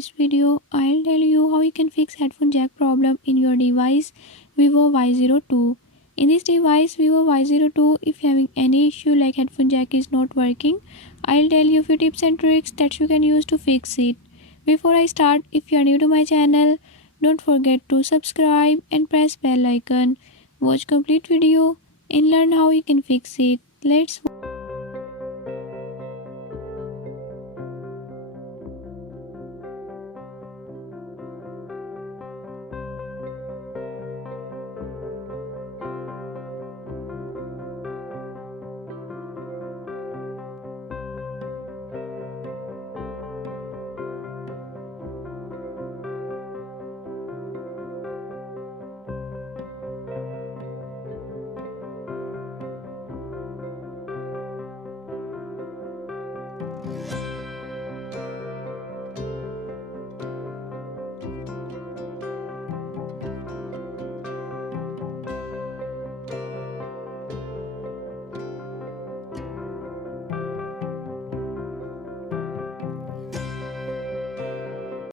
this video, I'll tell you how you can fix headphone jack problem in your device Vivo Y02. In this device Vivo Y02, if you're having any issue like headphone jack is not working, I'll tell you a few tips and tricks that you can use to fix it. Before I start, if you're new to my channel, don't forget to subscribe and press bell icon. Watch complete video and learn how you can fix it. Let's